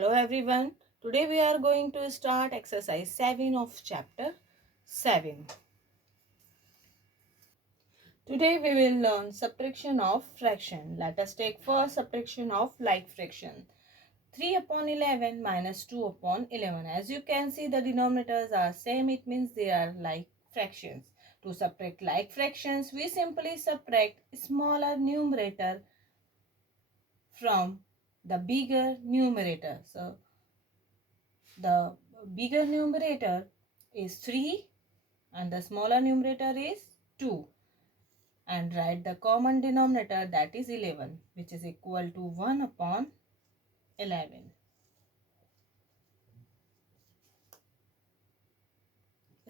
Hello everyone. Today we are going to start exercise 7 of chapter 7. Today we will learn subtraction of fraction. Let us take first subtraction of like fraction. 3 upon 11 minus 2 upon 11. As you can see, the denominators are same. It means they are like fractions. To subtract like fractions, we simply subtract smaller numerator from the bigger numerator. So the bigger numerator is 3 and the smaller numerator is 2, and write the common denominator, that is 11, which is equal to 1 upon 11.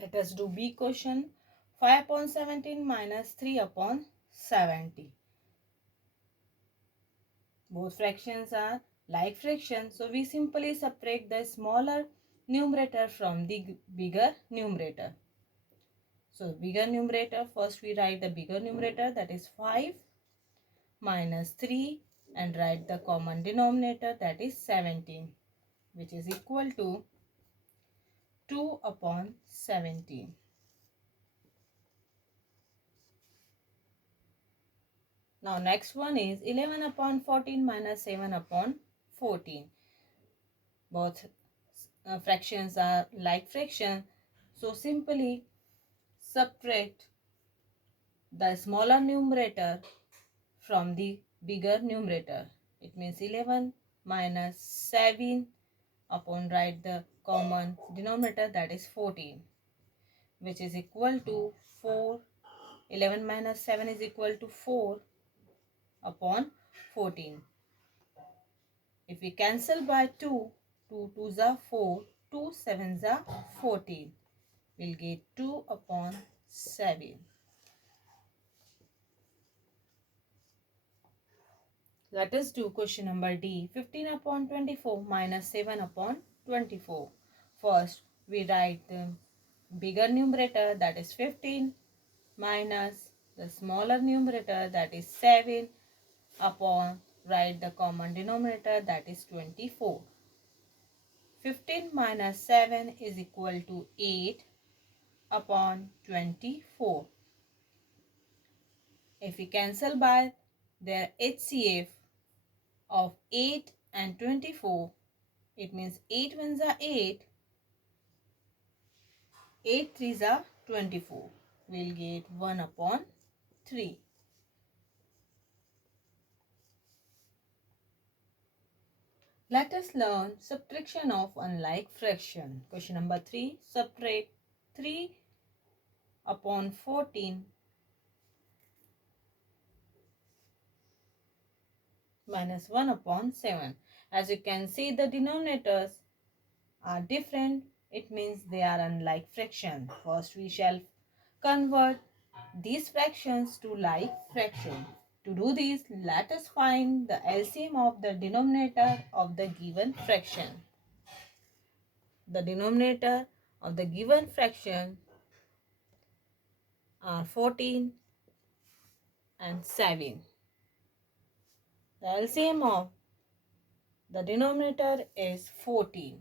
Let us do B question. 5 upon 17 minus 3 upon 70. Both fractions are like fractions, so we simply subtract the smaller numerator from the bigger numerator. So bigger numerator, first we write the bigger numerator, that is 5 minus 3, and write the common denominator, that is 17, which is equal to 2 upon 17. Now next one is 11 upon 14 minus 7 upon 14. Both fractions are like fraction, so simply subtract the smaller numerator from the bigger numerator. It means 11 minus 7 upon, write the common denominator, that is 14, which is equal to 4. 11 minus 7 is equal to 4 upon 14. If we cancel by 2, 2 2s are 4, 2 7s are 14. We'll get 2 upon 7. Let us do question number D. 15 upon 24 minus 7 upon 24. First, we write the bigger numerator, that is 15, minus the smaller numerator, that is 7, upon, write the common denominator, that is 24. 15 minus 7 is equal to 8 upon 24. If we cancel by their HCF of 8 and 24, it means 8 ones are 8, 8 threes are 24. We'll get 1 upon 3. Let us learn subtraction of unlike fraction. Question number 3. Subtract 3 upon 14 minus 1 upon 7. As you can see, the denominators are different. It means they are unlike fraction. First, we shall convert these fractions to like fraction. To do this, let us find the LCM of the denominator of the given fraction. The denominator of the given fraction are 14 and 7. The LCM of the denominator is 14.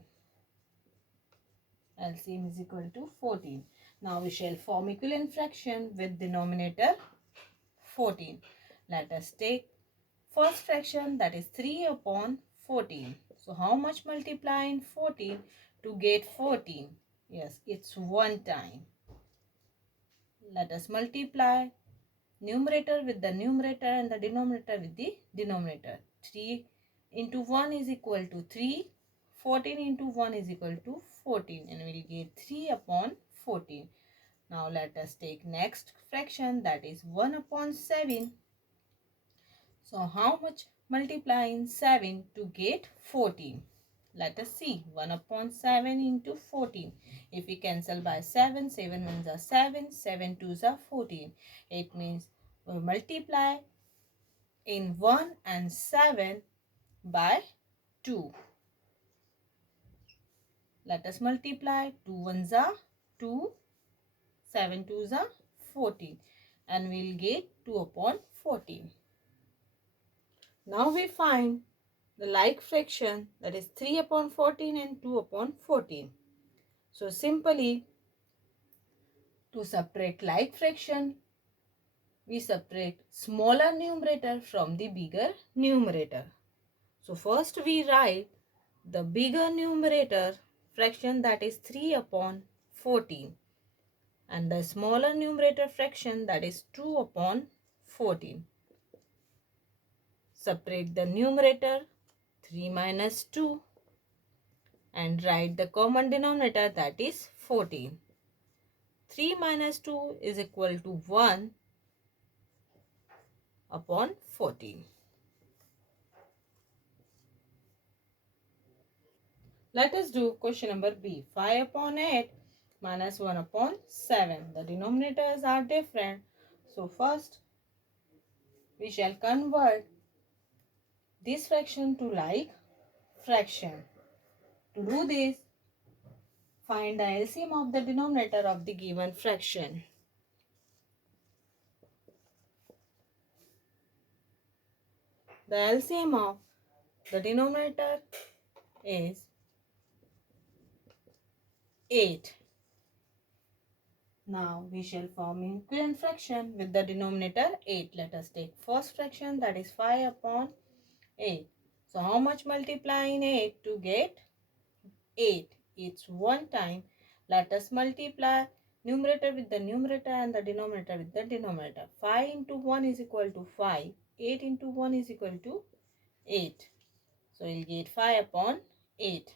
LCM is equal to 14. Now we shall form equivalent fraction with denominator 14. Let us take first fraction, that is 3 upon 14. So how much multiply in 14 to get 14? Yes, it's one time. Let us multiply numerator with the numerator and the denominator with the denominator. 3 into 1 is equal to 3. 14 into 1 is equal to 14, and we will get 3 upon 14. Now let us take next fraction, that is 1 upon 7. So how much multiply in 7 to get 14? Let us see. 1 upon 7 into 14. If we cancel by 7, 7 ones are 7, 7 twos are 14. It means we multiply in 1 and 7 by 2. Let us multiply. 2 ones are 2, 7 twos are 14. And we'll get 2 upon 14. Now we find the like fraction, that is 3 upon 14 and 2 upon 14. So simply, to separate like fraction, we separate smaller numerator from the bigger numerator. So first we write the bigger numerator fraction, that is 3 upon 14, and the smaller numerator fraction, that is 2 upon 14. Separate the numerator 3 minus 2 and write the common denominator, that is 14. 3 minus 2 is equal to 1 upon 14. Let us do question number B. 5 upon 8 minus 1 upon 7. The denominators are different. So first we shall convert this fraction to like fraction. To do this, find the LCM of the denominator of the given fraction. The LCM of the denominator is 8. Now we shall form equivalent fraction with the denominator 8. Let us take first fraction, that is 5 upon 8. So how much multiply in 8 to get 8? It's one time. Let us multiply numerator with the numerator and the denominator with the denominator. 5 into 1 is equal to 5. 8 into 1 is equal to 8. So we'll get 5 upon 8.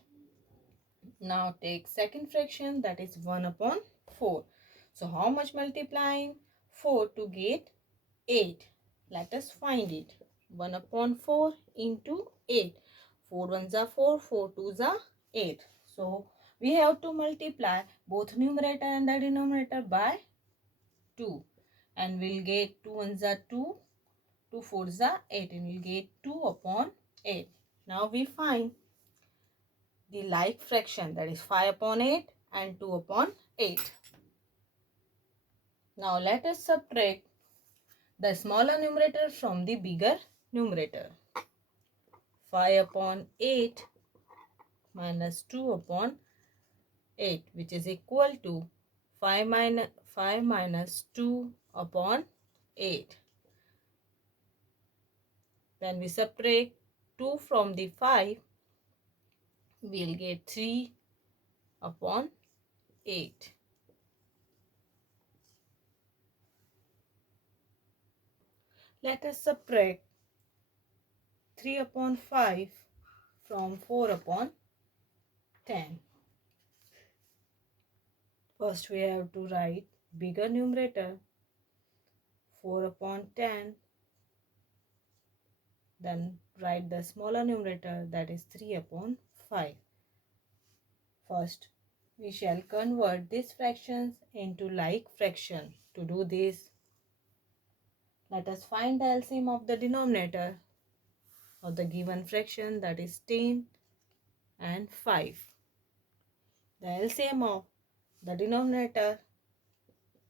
Now take second fraction, that is 1 upon 4. So how much multiplying 4 to get 8? Let us find it. 1 upon 4 into 8. 4 ones are 4, 4 twos are 8. So we have to multiply both numerator and the denominator by 2. And we'll get 2 ones are 2, 2 fours are 8, and we'll get 2 upon 8. Now we find the like fraction, that is 5 upon 8 and 2 upon 8. Now let us subtract the smaller numerator from the bigger numerator. 5 upon 8 minus 2 upon 8, which is equal to 5 minus 2 upon 8. Then we subtract 2 from the 5, we'll get 3 upon 8. Let us subtract 3 upon 5 from 4 upon 10. First we have to write bigger numerator 4 upon 10. Then write the smaller numerator, that is 3 upon 5. First we shall convert these fractions into like fraction. To do this, let us find the LCM of the denominator of the given fraction, that is 10 and 5. The LCM of the denominator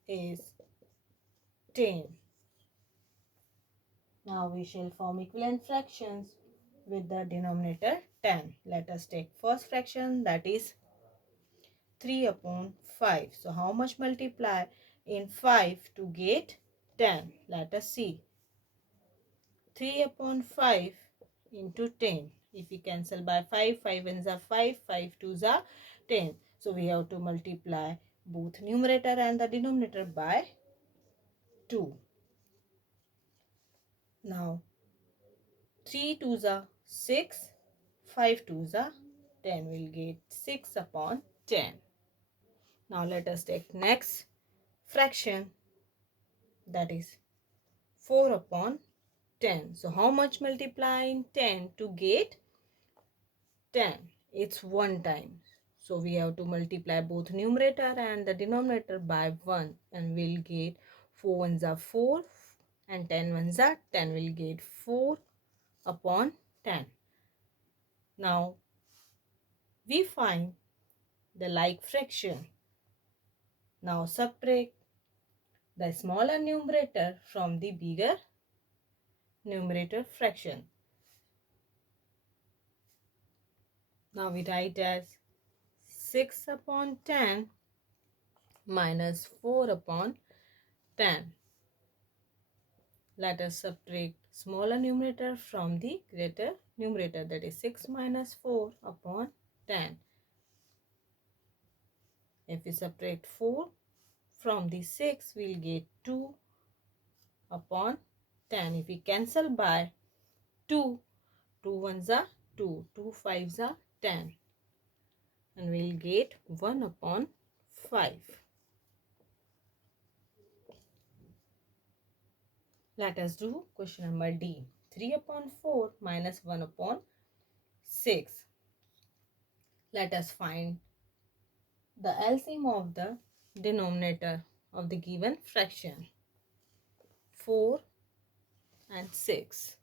is 10. Now we shall form equivalent fractions with the denominator 10. Let us take first fraction, that is 3 upon 5. So how much multiply in 5 to get 10? Let us see. 3 upon 5 into 10. If we cancel by 5, 5 ones are 5, 5 twos are 10. So we have to multiply both numerator and the denominator by 2. Now 3 twos are 6, 5 twos are 10. We'll get 6 upon 10. Now let us take next fraction, that is 4 upon 10. So how much multiplying 10 to get 10? It's one time. So we have to multiply both numerator and the denominator by 1, and we'll get 4 ones are 4 and 10 ones are 10. We'll get 4 upon 10. Now we find the like fraction. Now subtract the smaller numerator from the bigger numerator fraction. Now we write as 6 upon 10 minus 4 upon 10. Let us subtract smaller numerator from the greater numerator, that is 6 minus 4 upon 10. If we subtract 4 from the 6, we will get 2 upon 10. If we cancel by 2, 2 ones are 2, 2 fives are 10. And we will get 1 upon 5. Let us do question number D. 3 upon 4 minus 1 upon 6. Let us find the LCM of the denominator of the given fraction. 4 and 6.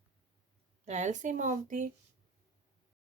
The LCM of the